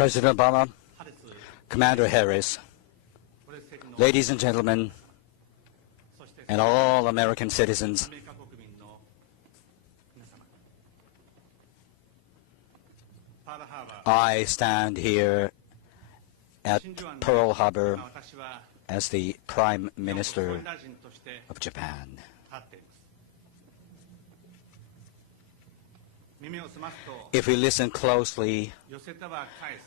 President Obama, Commander Harris, ladies and gentlemen, and all American citizens, I stand here at Pearl Harbor as the Prime Minister of Japan. If we listen closely,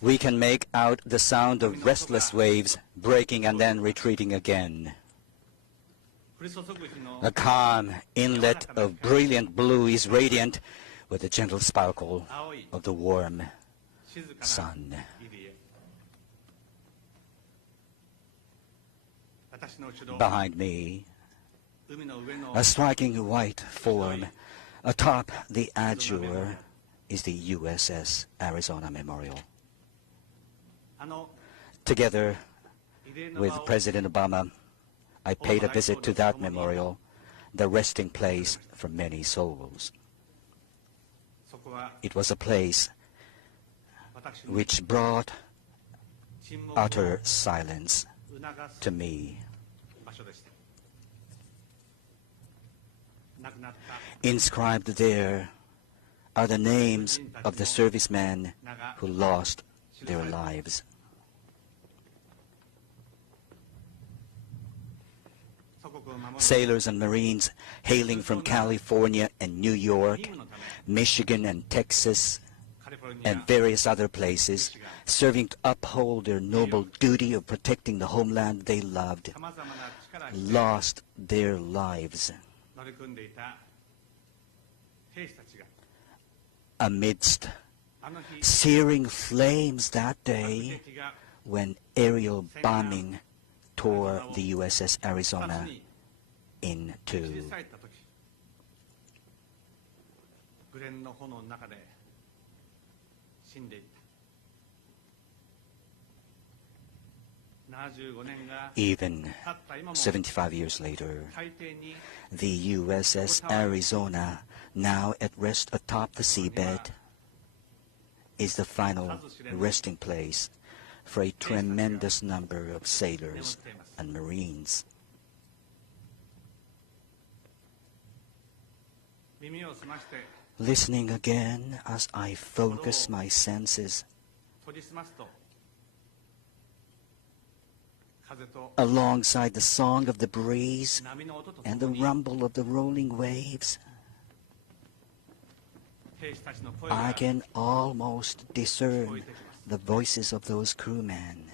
we can make out the sound of restless waves breaking and then retreating again. The calm inlet of brilliant blue is radiant with the gentle sparkle of the warm sun. Behind me, a striking white form atop the azure is the USS Arizona Memorial. Together with President Obama, I paid a visit to that memorial, the resting place for many souls. It was a place which brought utter silence to me. Inscribed there are the names of the servicemen who lost their lives. Sailors and Marines hailing from California and New York, Michigan and Texas, and various other places, serving to uphold their noble duty of protecting the homeland they loved, lost their lives. Amidst searing flames that day when aerial bombing tore the USS Arizona in two. Even 75 years later, the USS Arizona, now at rest atop the seabed, is the final resting place for a tremendous number of sailors and Marines. Listening again as I focus my senses, alongside the song of the breeze and the rumble of the rolling waves, I can almost discern the voices of those crewmen.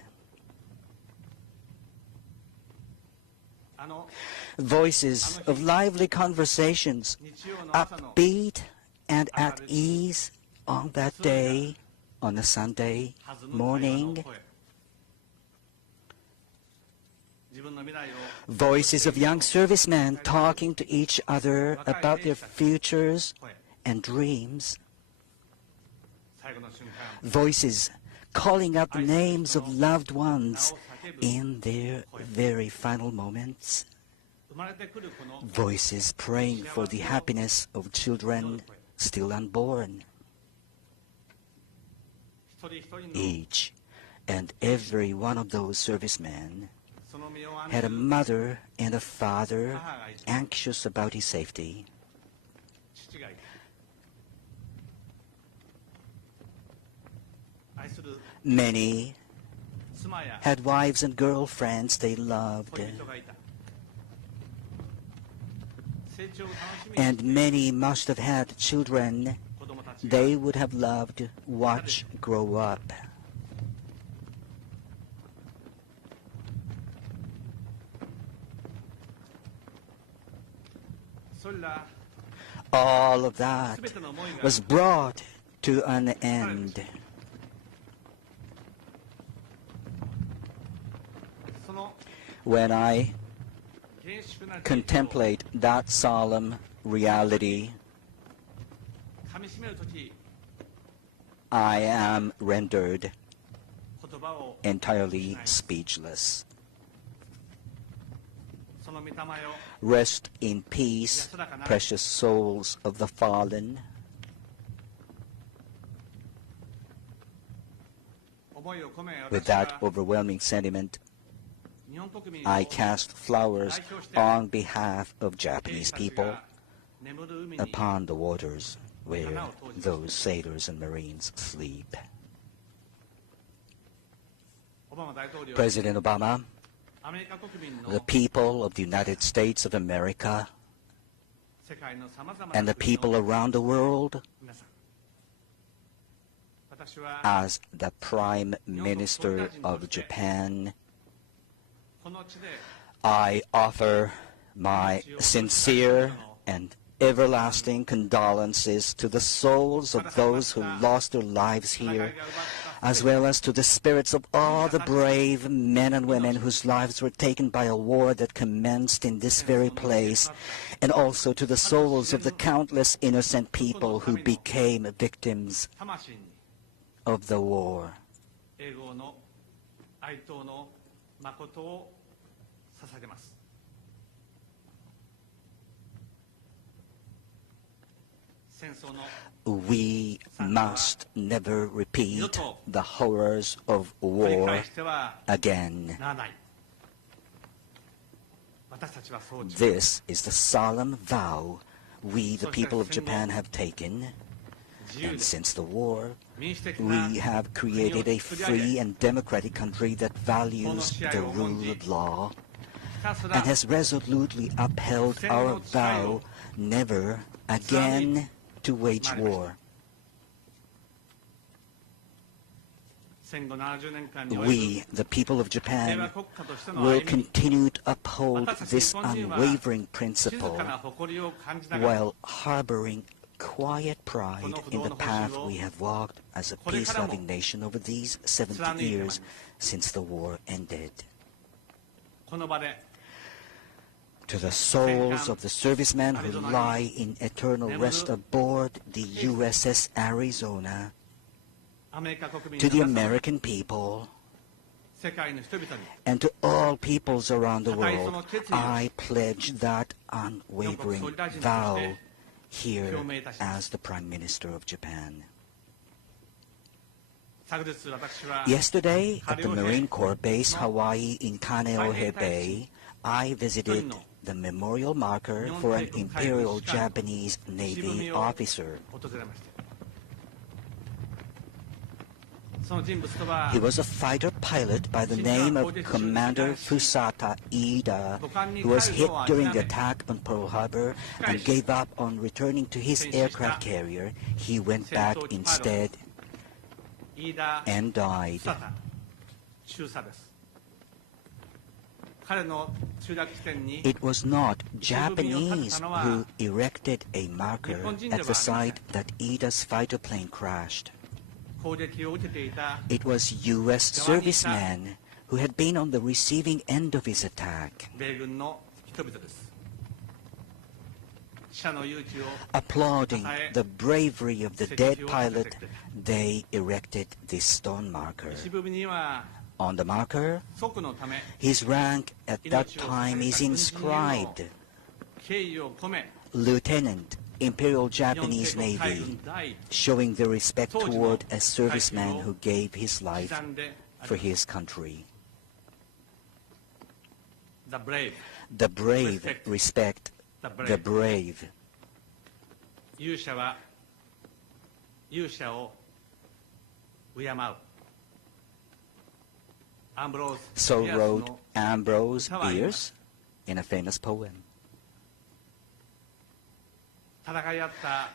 Voices of lively conversations, upbeat and at ease on that day, on a Sunday morning. Voices of young servicemen talking to each other about their futures and dreams. Voices calling out the names of loved ones in their very final moments. Voices praying for the happiness of children still unborn. Each and every one of those servicemen had a mother and a father anxious about his safety. Many had wives and girlfriends they loved, and many must have had children they would have loved to watch grow up. All of that was brought to an end. When I contemplate that solemn reality, I am rendered entirely speechless. Rest in peace, precious souls of the fallen. With that overwhelming sentiment, I cast flowers on behalf of Japanese people upon the waters where those sailors and Marines sleep. President Obama, the people of the United States of America, and the people around the world, as the Prime Minister of Japan, I offer my sincere and everlasting condolences to the souls of those who lost their lives here, as well as to the spirits of all the brave men and women whose lives were taken by a war that commenced in this very place, and also to the souls of the countless innocent people who became victims of the war. We must never repeat the horrors of war again. This is the solemn vow we, the people of Japan, have taken. And since the war, we have created a free and democratic country that values the rule of law and has resolutely upheld our vow never again to wage war. We, the people of Japan, will continue to uphold this unwavering principle while harboring quiet pride in the path we have walked as a peace-loving nation over these 70 years since the war ended. To the souls of the servicemen who lie in eternal rest aboard the USS Arizona, to the American people, and to all peoples around the world, I pledge that unwavering vow here as the Prime Minister of Japan. Yesterday, at the Marine Corps Base Hawaii in Kaneohe Bay, I visited the memorial marker for an Imperial Japanese Navy officer. He was a fighter pilot by the name of Commander Fusata Ida, who was hit during the attack on Pearl Harbor and gave up on returning to his aircraft carrier. He went back instead and died. It was not Japanese who erected a marker at the site that Ida's fighter plane crashed. It was U.S. servicemen who had been on the receiving end of his attack. Applauding the bravery of the dead pilot, they erected this stone marker. On the marker, his rank at that time is inscribed Lieutenant, Imperial Japanese Navy, showing the respect toward a serviceman who gave his life for his country. The brave respect the brave. So wrote Ambrose Bierce in a famous poem.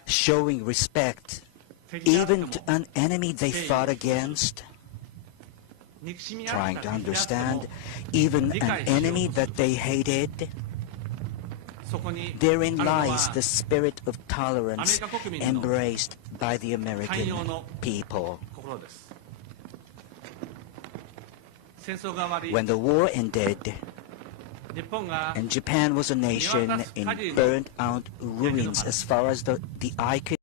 Showing respect even to an enemy they fought against, trying to understand even an enemy that they hated. Therein lies the spirit of tolerance embraced by the American people. When the war ended, and Japan was a nation in burnt-out ruins as far as the eye could